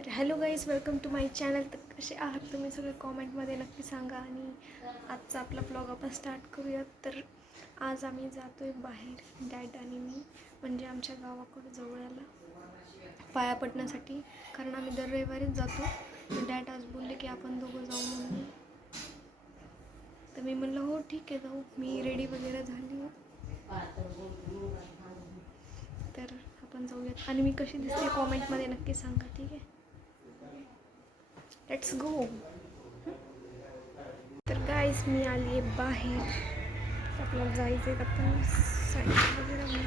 तर hello guys, welcome to my channel. तर कसे आहात तुम्ही सगळे कॉमेंटमध्ये नक्की सांगा. आणि आजचा आपला ब्लॉग आपण स्टार्ट करूयात. तर आज आम्ही जातो आहे बाहेर, डॅड आणि मी, म्हणजे आमच्या गावाकडं जवळाला पाया पडण्यासाठी. कारण आम्ही दर रविवारीच जातो. तर डॅड आज बोलले की आपण दोघं जाऊ म्हणून. तर मी म्हणलं हो ठीक आहे जाऊ. मी रेडी वगैरे झाली. तर आपण जाऊयात. आणि मी कशी दिसते कॉमेंटमध्ये नक्की सांगा, ठीक आहे. Let's go. तर गाईस मी आली आहे बाहेर. आपल्याला जायचं आहे आपण साडी वगैरे म्हणून,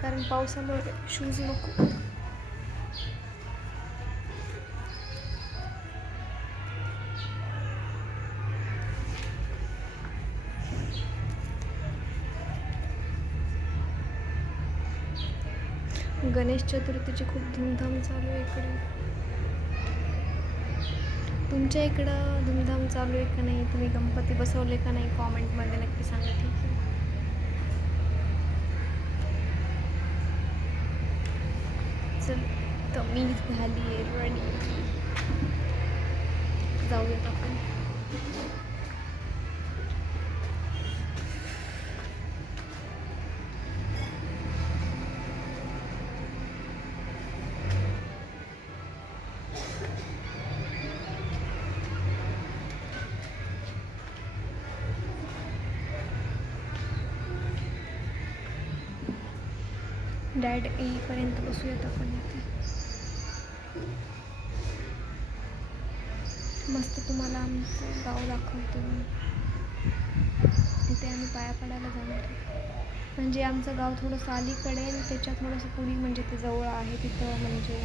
कारण पावसामुळे शूज नको. गणेश चतुर्थीची खूप धूमधाम चालू आहे इकडे. तुमच्या इकडं धूमधाम चालू आहे का नाही? तुम्ही गणपती बसवले का नाही? कॉमेंटमध्ये नक्की सांगा, ठीक आहे. चल तर मी झाली आहे रेडी. जाऊयात आपण. डॅड येईपर्यंत बसूयात आपण इथे. मस्त तुम्हाला आमचं गाव दाखवतो मी. तिथे आम्ही पाया पडायला जाणार आहे. म्हणजे आमचं गाव थोडंसं अलीकडे आणि त्याच्या थोडंसं पुढे, म्हणजे ते जवळ आहे. तिथं म्हणजे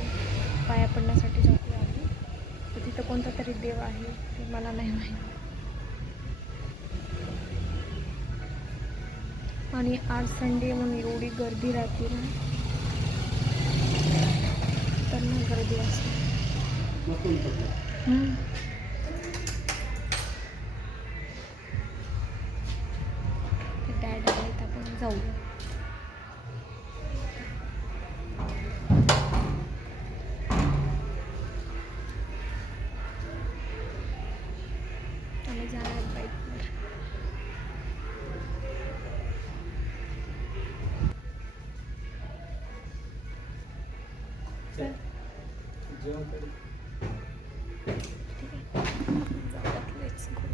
पाया पडण्यासाठी जातो आम्ही. तर तिथं कोणता तरी देव आहे, ते मला नाही माहीत. आणि आज संडे म्हणून एवढी गर्दी राहते ना, तर ना गर्दी असते. डॅड आले तर आपण जाऊया. आम्ही जाणार बाईकवर. ठीक आहे, जाऊयात. Let's go.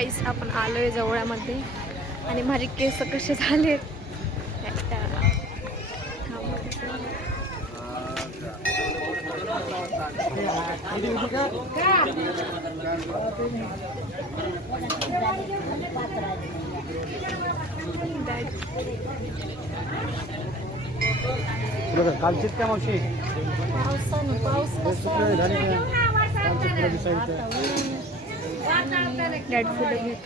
गाईस आपण आलोय जवळमध्ये आणि माझे केस कसे झाले. कालचित काय मावशी डॅड फुलं घेत.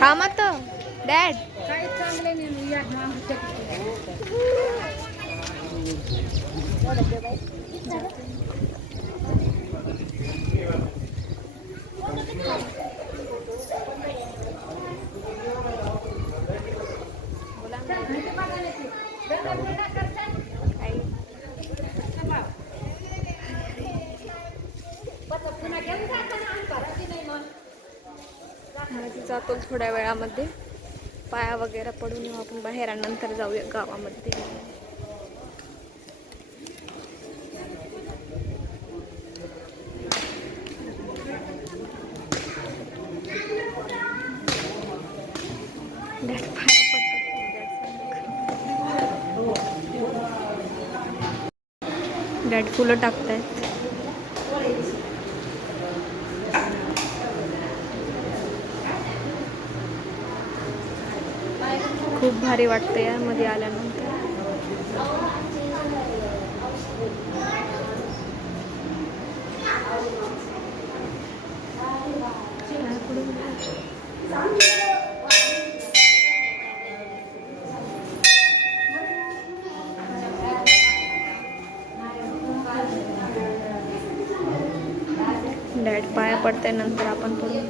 हा मत डॅड जातो थोड्या वेळामध्ये. पाया वगैरे पडून येऊ आपण बाहेर आणि नंतर जाऊया गावामध्ये. डॅड फुलं टाकतायत. खूप भारी वाटतं यामध्ये आल्यानंतर. डॅड पाया पडते नंतर आपण पडू.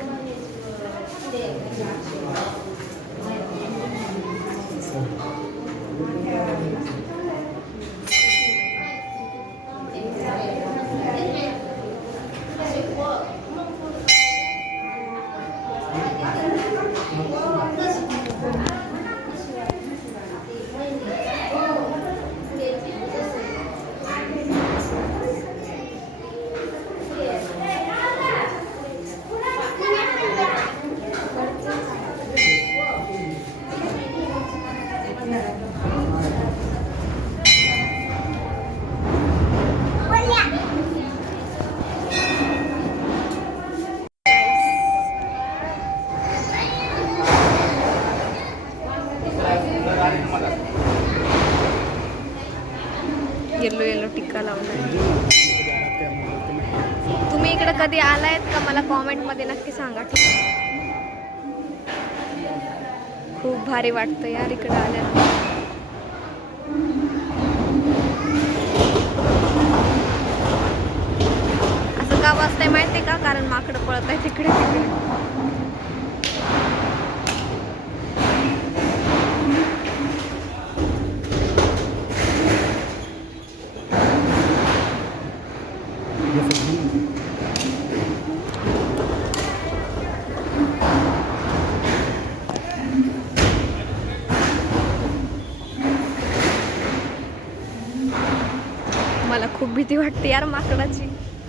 येलो येलो टिक्का लावलाय. तुम्ही इकडे कधी आलायत का मला कॉमेंट मध्ये नक्की सांगा. खूप भारी वाटतं यार इकडे आल्यानंतर. असं का वाजतंय माहितीये का? कारण माकडं पळत आहे तिकडे तिकडे. मला खूप भीती वाटते यार माकडाची.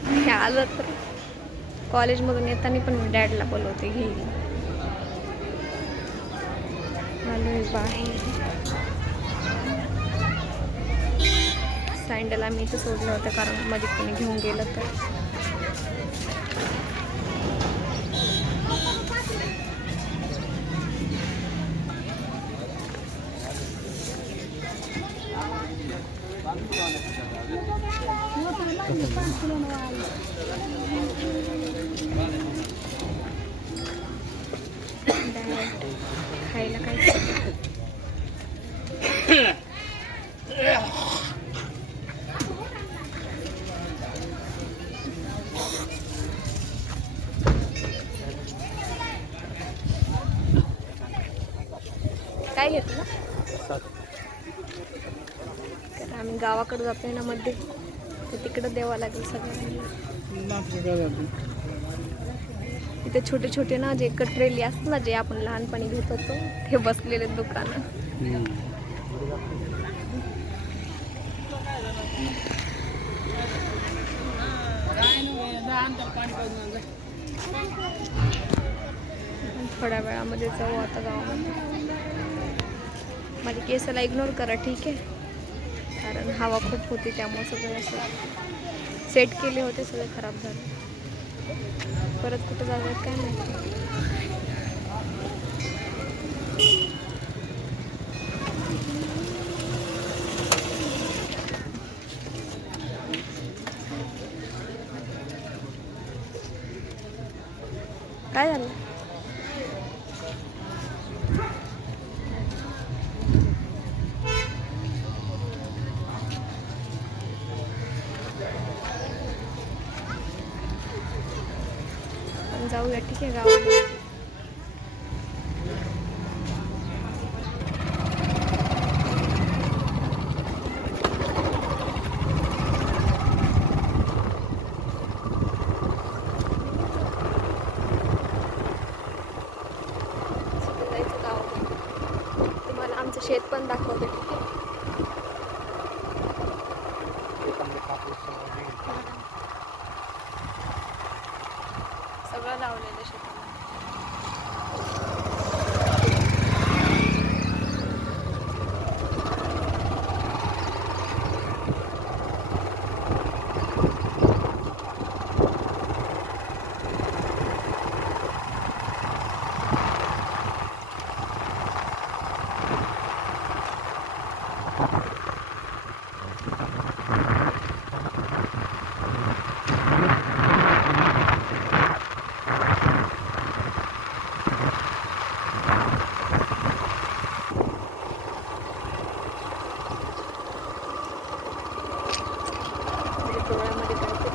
हे आलं तर कॉलेजमधून येताना पण मी डॅडला बोलवते घेईल. आलोय बाहेर. सँडल आम्ही इथं सोडलं होतं कारण मध्ये कोणी घेऊन गेलं तर. खायला काय काय घेतलं? आम्ही गावाकडे जातोय ना मध्ये, तर तिकडं द्यावं लागेल सगळ्यांना. इथे छोटे छोटे ना जे कटरेली असतात ना, जे आपण लहानपणी घेत होतो, ते बसलेले दुकानं. थोड्या वेळामध्ये जाऊ आता गावामध्ये. माझ्या केसाला इग्नोर करा, ठीक आहे, कारण हवा खूप होती त्यामुळे सगळं असं सेट केले होते, सगळे खराब झाले. परत कुठं जातात काय माहिती. काय झालं? जाऊया, ठीक आहे, गावाला. जायचं गावाला. तुम्हाला आमचं शेत पण दाखवते, ठीक आहे. सगळं लावलेलं शेतामध्ये. डोळ्यामध्ये काहीतरी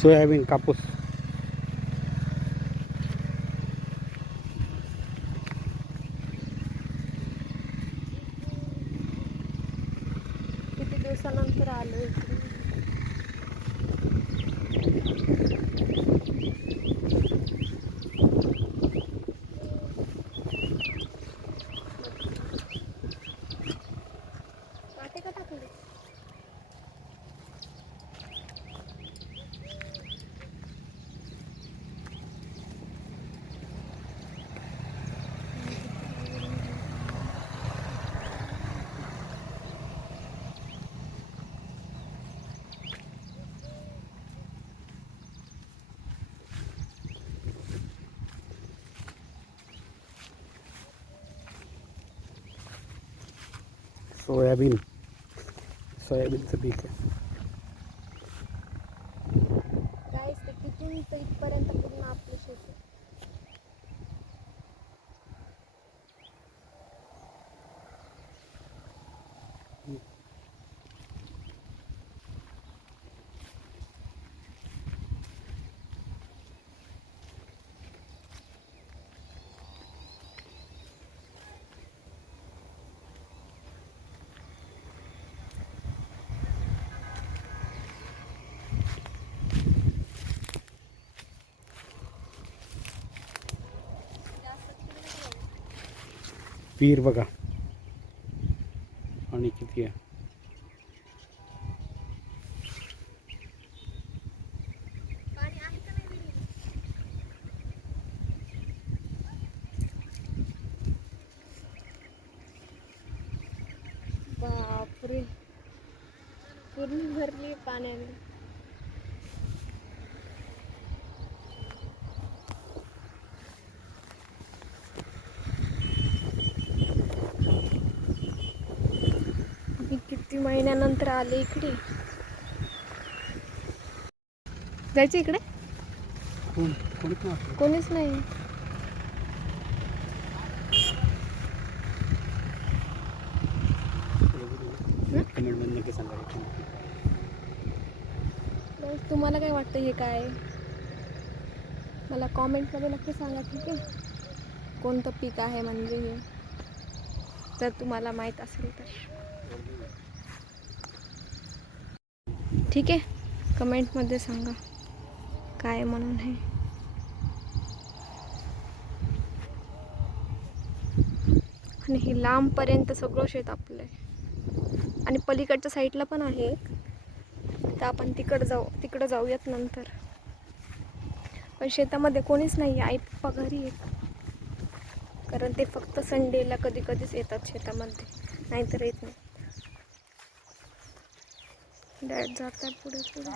सोयाबीन, कापूस. किती दिवसानंतर आलो इकडे. काटे का टाकले? सोयाबीनचं पीक आहे. गाईस ते तिथून तर इथपर्यंत पूर्ण आपलं शेत आहे. पीर बघा आणि किती आहे. पाणी आहे का नाही विहिरीत? बापरे, पूर्ण भरली पाण्याने. मी किती महिन्यानंतर आले इकडे. जायचं इकडे? कोणीच नाही. कोणीच नाही. कमेंटमध्ये नक्की सांगा. बस तुम्हाला काय वाटतं हे काय आहे? मला कॉमेंटमध्ये नक्की सांगा, ठीक आहे? कोणतं पीक आहे म्हणजे हे, जर तुम्हाला माहीत असेल तर. ठीक आहे, कमेंटमध्ये सांगा काय म्हणून हे. आणि हे लांबपर्यंत सगळं शेत आपलं आहे. आणि पलीकडच्या साईडला पण आहे, तर आपण तिकडं जाऊयात नंतर. पण शेतामध्ये कोणीच नाही, आई पप्पा घरी आहेत. कारण ते फक्त संडेला कधी कधीच येतात शेतामध्ये, नाहीतर येत नाही. डॅड जात आहे पुढे पुढे.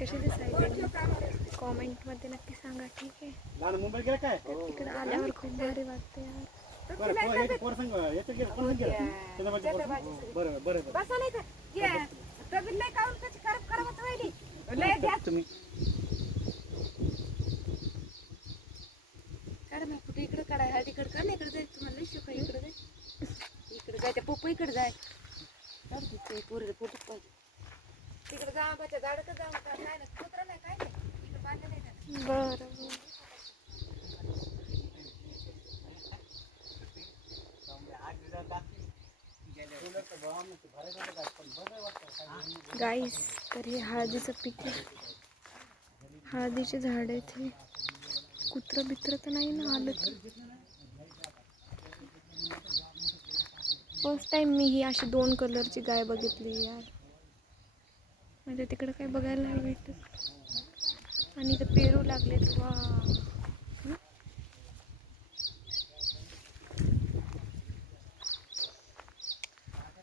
कशी दिसायली कॉमेंटमध्ये नक्की सांगा, ठीक आहे? तिकडे आल्यावर खूप भारी वाटते यार. इकडे काढाय हळदीकडे का नाही, इकडे जाय तुम्हाला शिकाय, इकडे जाय, इकडे जाय त्या पप्पा इकडे जाय. पोरीला फोटो पाहिजे. तिकडे जा आंबाच्या झाडाकडे जाऊन नाही ना कुत्रा नाही काय नाही इकडे बांधलं नाही त्याला. बरं. गाईस, तर हे हळदीचं पीक आहे. हळदीचे झाड आहेत हे. कुत्रं बित्र तर नाही ना आलं तर? फर्स्ट टाइम मी ही अशी 2 कलरची गाय बघितली यार. म्हणजे तिकडं काही बघायला नाही भेटत. आणि इथं पेरू लागलेत. वा,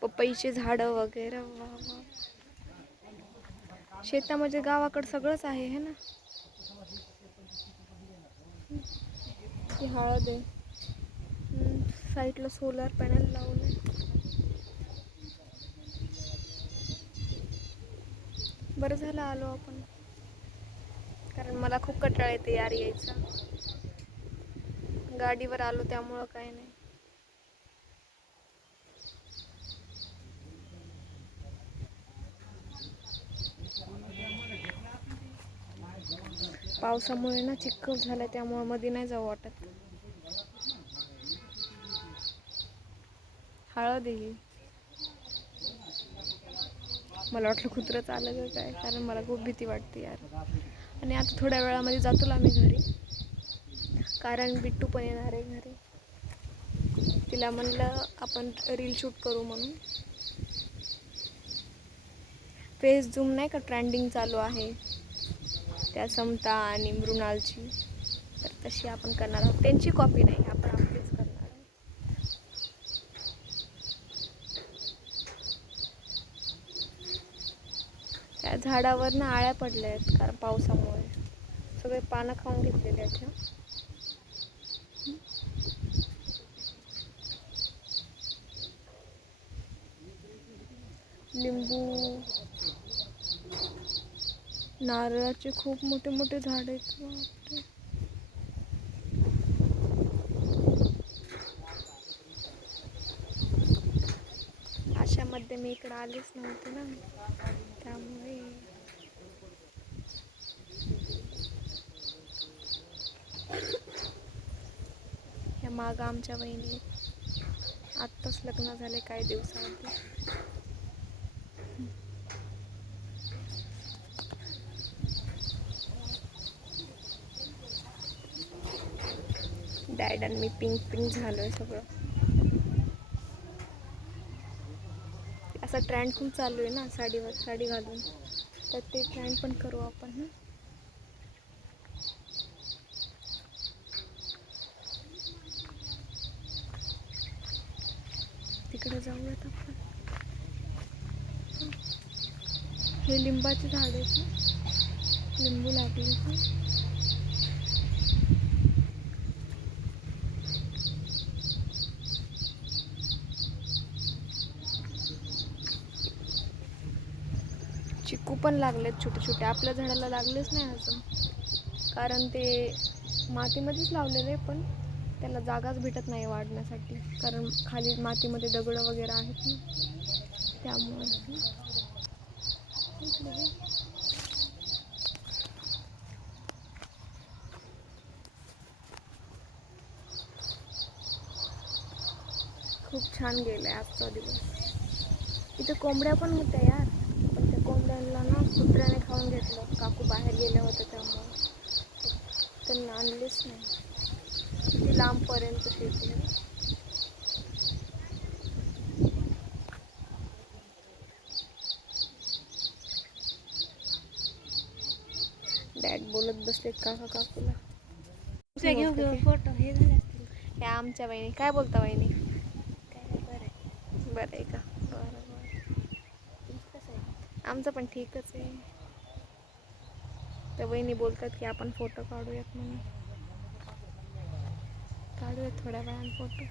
पपईचे झाडं वगैरे. वा वा, शेतामध्ये गावाकडं सगळंच आहे हे ना. ही हळद आहे. साईडला सोलर पॅनल लावलंय. बरं झालं आलो आपण, कारण मला खूप कंटाळा येते यार यायचा. गाडीवर आलो त्यामुळं काय नाही. पावसामुळे ना चिखल झालं, त्यामुळे मध्ये नाही जाऊ वाटत. हळद आहे. मला वाटलं कुत्रंच आलं का काय, कारण मला खूप भीती वाटते यार. आणि आता थोड्या वेळामध्ये जातो आम्ही घरी, कारण बिट्टू पण येणार आहे घरी. तिला म्हणलं आपण रील शूट करू म्हणून. फेस झूम नाही का ट्रेंडिंग चालू आहे, त्या समता आणि मृणालची. तर तशी आपण करणार आहोत. त्यांची कॉपी नाही, आपण आपलीच करणार आहोत. त्या झाडावर ना आळ्या पडल्या आहेत कारण पावसामुळे सगळे पानं खाऊन घेतलेले आहेत. लिंबू, नारळाचे खूप मोठे मोठे झाड आहेत. बापरे. अशामध्ये मी इकडे आलेच नव्हते ना, त्यामुळे ह्या मागं आमच्या वहिनी आत्ताच लग्न झाले काही दिवसाआधी. डॅड आणि मी पिंक पिंक झालोय सगळं. असा ट्रेंड खूप चालू आहे ना साडीवर, साडी घालून, तर ते ट्रेंड पण करू आपण ना. तिकडे जाऊयात आपण. हे लिंबाचे झाड आहेत ना, लिंबू लागले. चिकू पण लागलेत छोटे छोटे. आपल्या झाडाला लागलेच नाही अजून, कारण ते मातीमध्येच लावलेले, पण त्याला जागाच भेटत नाही वाढण्यासाठी, कारण खाली मातीमध्ये दगड वगैरे आहेत ना, त्यामुळे. खूप छान गेलाय आजचा दिवस. इथे कोंबड्या पण होत्या यार, पण त्या कोंबड्यांना ना कुत्र्याने खाऊन घेतलं. काकू बाहेर गेले होते त्यामुळे त्यांना आणलेच नाही. किती लांबपर्यंत शेती. डॅड बोलत बसलेत काका काकूला. घेऊ घेऊ फोटो हे झाले असतील. हे आमच्या वहिनी. काय बोलता वहिनी? काय नाही, बरं आहे. बरं आहे का? बरं बरं. तुमचं कसं आहे? आमचं पण ठीकच आहे. त्या वहिनी बोलतात की आपण फोटो काढूयात म्हणून. काढूयात थोड्या वेळाने फोटो.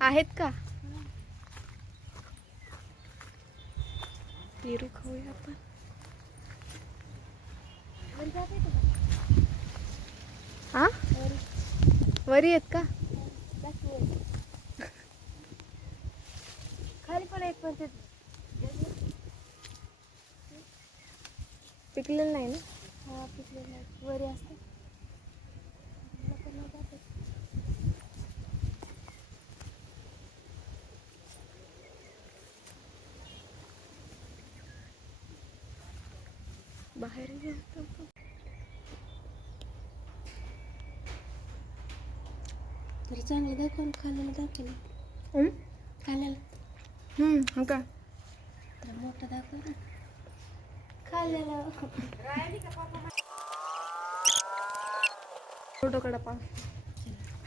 आहेत का? पेरू खाऊया आपण. हा, वरी आहेत का? खाली पण एक पण ते पिकलेलं नाही ना? हा पिकलेलं नाही, वरी असते. बाहेर गेलो. तर चांगलं दाखवून खाल्लेलं दाखवलं. खाल्लेलं हो का? तर मोठं दाखव ना. खाल्लेलं फोटो काढा पा.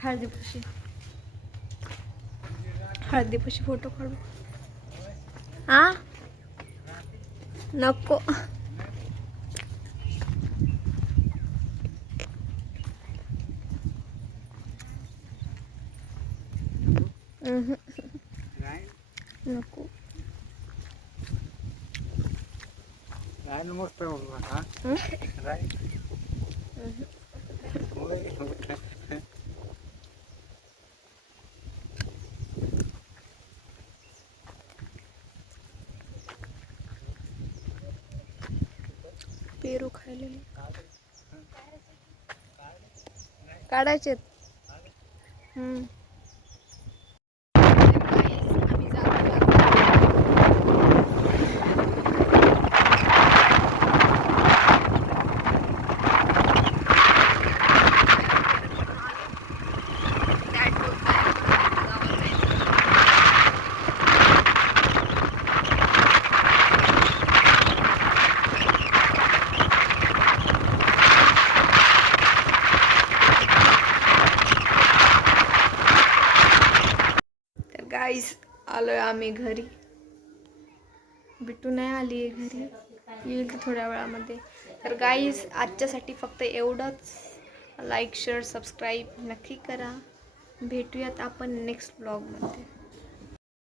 हळदीपाशी हळदीपाशी फोटो काढू. हा नको. नको. मस्त पेरू खायला काढायचे. गाईस आलोय आम्ही घरी. बिट्टू नाही आली आहे घरी, येईल ती थोड्या वेळामध्ये. तर गाईस आजच्यासाठी फक्त एवढंच. लाईक शेअर सबस्क्राईब नक्की करा. भेटूयात आपण नेक्स्ट ब्लॉगमध्ये.